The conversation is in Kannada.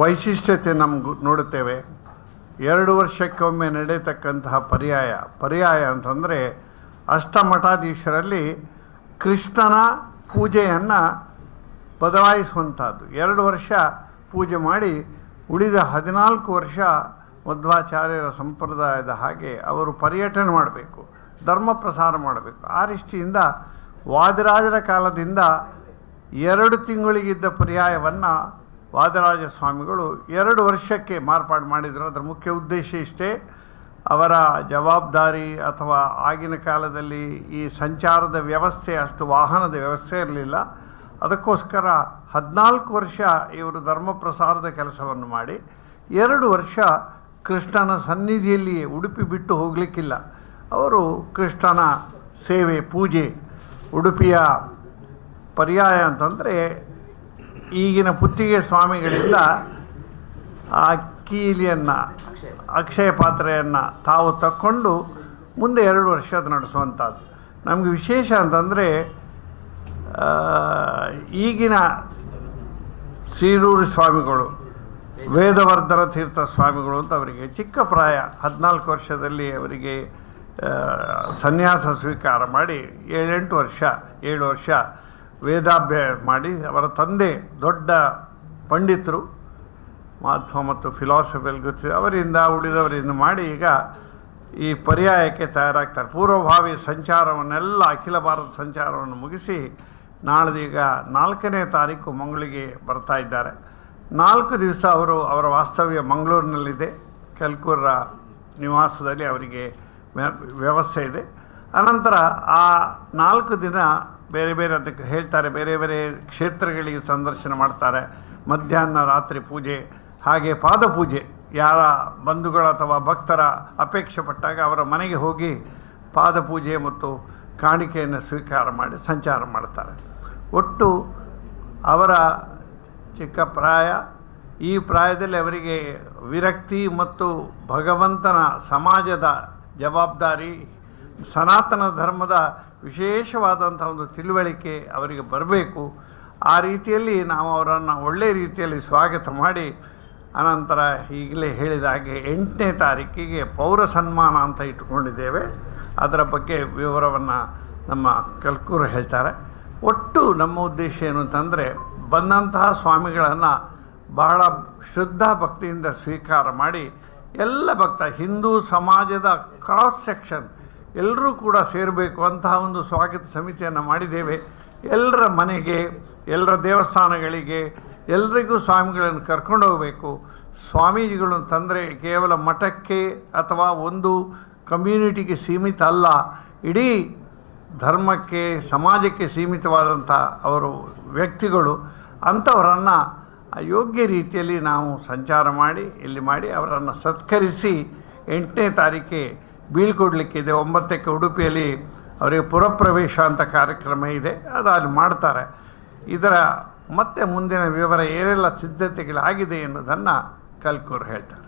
ವೈಶಿಷ್ಟ್ಯತೆ ನಮ್ಗೆ ನೋಡುತ್ತೇವೆ. 2 ವರ್ಷಕ್ಕೊಮ್ಮೆ ನಡೆಯತಕ್ಕಂತಹ ಪರ್ಯಾಯ ಅಂತಂದರೆ ಅಷ್ಟಮಠಾಧೀಶರಲ್ಲಿ ಕೃಷ್ಣನ ಪೂಜೆಯನ್ನು ಬದಲಾಯಿಸುವಂಥದ್ದು. 2 ವರ್ಷ ಪೂಜೆ ಮಾಡಿ ಉಳಿದ 14 ವರ್ಷ ಮಧ್ವಾಚಾರ್ಯರ ಸಂಪ್ರದಾಯದ ಹಾಗೆ ಅವರು ಪರ್ಯಟನೆ ಮಾಡಬೇಕು, ಧರ್ಮ ಪ್ರಸಾರ ಮಾಡಬೇಕು. ಆ ದೃಷ್ಟಿಯಿಂದ ವಾದಿರಾಜರ ಕಾಲದಿಂದ 2 ತಿಂಗಳಿಗಿದ್ದ ಪರ್ಯಾಯವನ್ನು ವಾದಿರಾಜ ಸ್ವಾಮಿಗಳು 2 ವರ್ಷಕ್ಕೆ ಮಾರ್ಪಾಡು ಮಾಡಿದರು. ಅದರ ಮುಖ್ಯ ಉದ್ದೇಶ ಇಷ್ಟೇ, ಅವರ ಜವಾಬ್ದಾರಿ ಅಥವಾ ಆಗಿನ ಕಾಲದಲ್ಲಿ ಈ ಸಂಚಾರದ ವ್ಯವಸ್ಥೆ, ಅಷ್ಟು ವಾಹನದ ವ್ಯವಸ್ಥೆ ಇರಲಿಲ್ಲ. ಅದಕ್ಕೋಸ್ಕರ 14 ವರ್ಷ ಇವರು ಧರ್ಮ ಪ್ರಸಾರದ ಕೆಲಸವನ್ನು ಮಾಡಿ 2 ವರ್ಷ ಕೃಷ್ಣನ ಸನ್ನಿಧಿಯಲ್ಲಿ ಉಡುಪಿ ಬಿಟ್ಟು ಹೋಗಲಿಕ್ಕಿಲ್ಲ. ಅವರು ಕೃಷ್ಣನ ಸೇವೆ, ಪೂಜೆ. ಉಡುಪಿಯ ಪರ್ಯಾಯ ಅಂತಂದರೆ ಈಗಿನ ಪುತ್ತಿಗೆ ಸ್ವಾಮಿಗಳಿಂದ ಆ ಕೀಲಿಯನ್ನು, ಅಕ್ಷಯ ಪಾತ್ರೆಯನ್ನು ತಾವು ತಕ್ಕೊಂಡು ಮುಂದೆ 2 ವರ್ಷ ಅದು ನಡೆಸುವಂಥದ್ದು. ನಮಗೆ ವಿಶೇಷ ಅಂತಂದರೆ ಈಗಿನ ಸೀರೂರು ಸ್ವಾಮಿಗಳು, ವೇದವರ್ಧನ ತೀರ್ಥ ಸ್ವಾಮಿಗಳು ಅಂತ ಅವರಿಗೆ ಚಿಕ್ಕ ಪ್ರಾಯ, 14 ವರ್ಷದಲ್ಲಿ ಅವರಿಗೆ ಸನ್ಯಾಸ ಸ್ವೀಕಾರ ಮಾಡಿ 7 ವರ್ಷ ವೇದಾಭ್ಯಾಸ ಮಾಡಿ, ಅವರ ತಂದೆ ದೊಡ್ಡ ಪಂಡಿತರು, ಮಾಧ್ವ ಮತ್ತು ಫಿಲಾಸಫಿಯಲ್ಲಿ ಗೊತ್ತಿದೆ, ಅವರಿಂದ ಉಳಿದವರಿಂದ ಮಾಡಿ ಈಗ ಈ ಪರ್ಯಾಯಕ್ಕೆ ತಯಾರಾಗ್ತಾರೆ. ಪೂರ್ವಭಾವಿ ಸಂಚಾರವನ್ನೆಲ್ಲ, ಅಖಿಲ ಭಾರತ ಸಂಚಾರವನ್ನು ಮುಗಿಸಿ ನಾಳೆದೀಗ 4ನೇ ತಾರೀಕು ಮಂಗಳೂರಿಗೆ ಬರ್ತಾ ಇದ್ದಾರೆ. 4 ದಿವಸ ಅವರ ವಾಸ್ತವ್ಯ ಮಂಗಳೂರಿನಲ್ಲಿದೆ. ಕಲ್ಕೂರ ನಿವಾಸದಲ್ಲಿ ಅವರಿಗೆ ವ್ಯವಸ್ಥೆ ಇದೆ. ಅನಂತರ ಆ 4 ದಿನ ಬೇರೆ ಬೇರೆ, ಅದಕ್ಕೆ ಹೇಳ್ತಾರೆ, ಬೇರೆ ಬೇರೆ ಕ್ಷೇತ್ರಗಳಿಗೆ ಸಂದರ್ಶನ ಮಾಡ್ತಾರೆ. ಮಧ್ಯಾಹ್ನ ರಾತ್ರಿ ಪೂಜೆ, ಹಾಗೆ ಪಾದಪೂಜೆ. ಯಾರ ಬಂಧುಗಳ ಅಥವಾ ಭಕ್ತರ ಅಪೇಕ್ಷೆ ಪಟ್ಟಾಗ ಅವರ ಮನೆಗೆ ಹೋಗಿ ಪಾದಪೂಜೆ ಮತ್ತು ಕಾಣಿಕೆಯನ್ನು ಸ್ವೀಕಾರ ಮಾಡಿ ಸಂಚಾರ ಮಾಡ್ತಾರೆ. ಒಟ್ಟು ಅವರ ಚಿಕ್ಕ ಪ್ರಾಯ, ಈ ಪ್ರಾಯದಲ್ಲಿ ಅವರಿಗೆ ವಿರಕ್ತಿ ಮತ್ತು ಭಗವಂತನ ಸಮಾಜದ ಜವಾಬ್ದಾರಿ, ಸನಾತನ ಧರ್ಮದ ವಿಶೇಷವಾದಂಥ ಒಂದು ತಿಳುವಳಿಕೆ ಅವರಿಗೆ ಬರಬೇಕು. ಆ ರೀತಿಯಲ್ಲಿ ನಾವು ಅವರನ್ನು ಒಳ್ಳೆಯ ರೀತಿಯಲ್ಲಿ ಸ್ವಾಗತ ಮಾಡಿ, ಅನಂತರ ಈಗಲೇ ಹೇಳಿದ ಹಾಗೆ 8ನೇ ತಾರೀಕಿಗೆ ಪೌರ ಸನ್ಮಾನ ಅಂತ ಇಟ್ಟುಕೊಂಡಿದ್ದೇವೆ. ಅದರ ಬಗ್ಗೆ ವಿವರವನ್ನು ನಮ್ಮ ಕಲ್ಕೂರು ಹೇಳ್ತಾರೆ. ಒಟ್ಟು ನಮ್ಮ ಉದ್ದೇಶ ಏನು ಅಂತಂದರೆ, ಬಂದಂತಹ ಸ್ವಾಮಿಗಳನ್ನು ಬಹಳ ಶ್ರದ್ಧಾ ಭಕ್ತಿಯಿಂದ ಸ್ವೀಕಾರ ಮಾಡಿ, ಎಲ್ಲ ಭಕ್ತ, ಹಿಂದೂ ಸಮಾಜದ ಕ್ರಾಸ್ ಸೆಕ್ಷನ್ ಎಲ್ಲರೂ ಕೂಡ ಸೇರಬೇಕು ಅಂತಹ ಒಂದು ಸ್ವಾಗತ ಸಮಿತಿಯನ್ನು ಮಾಡಿದ್ದೇವೆ. ಎಲ್ಲರ ಮನೆಗೆ, ಎಲ್ಲರ ದೇವಸ್ಥಾನಗಳಿಗೆ ಎಲ್ರಿಗೂ ಸ್ವಾಮಿಗಳನ್ನು ಕರ್ಕೊಂಡು ಹೋಗಬೇಕು. ಸ್ವಾಮೀಜಿಗಳು ಅಂತಂದರೆ ಕೇವಲ ಮಠಕ್ಕೆ ಅಥವಾ ಒಂದು ಕಮ್ಯುನಿಟಿಗೆ ಸೀಮಿತ ಅಲ್ಲ, ಇಡೀ ಧರ್ಮಕ್ಕೆ, ಸಮಾಜಕ್ಕೆ ಸೀಮಿತವಾದಂಥ ಅವರು ವ್ಯಕ್ತಿಗಳು. ಅಂಥವರನ್ನು ಯೋಗ್ಯ ರೀತಿಯಲ್ಲಿ ನಾವು ಸಂಚಾರ ಮಾಡಿ ಅವರನ್ನು ಸತ್ಕರಿಸಿ 8ನೇ ತಾರೀಕೆ ಬೀಳ್ಕೊಡ್ಲಿಕ್ಕಿದೆ. 9ಕ್ಕೆ ಉಡುಪಿಯಲ್ಲಿ ಅವರಿಗೆ ಪುರಪ್ರವೇಶ ಅಂತ ಕಾರ್ಯಕ್ರಮ ಇದೆ, ಅದು ಅಲ್ಲಿ ಮಾಡ್ತಾರೆ. ಇದರ ಮತ್ತೆ ಮುಂದಿನ ವಿವರ ಏನೆಲ್ಲ ಸಿದ್ಧತೆಗಳಾಗಿದೆ ಎನ್ನುವುದನ್ನು ಕಲ್ಕೂರು ಹೇಳ್ತಾರೆ.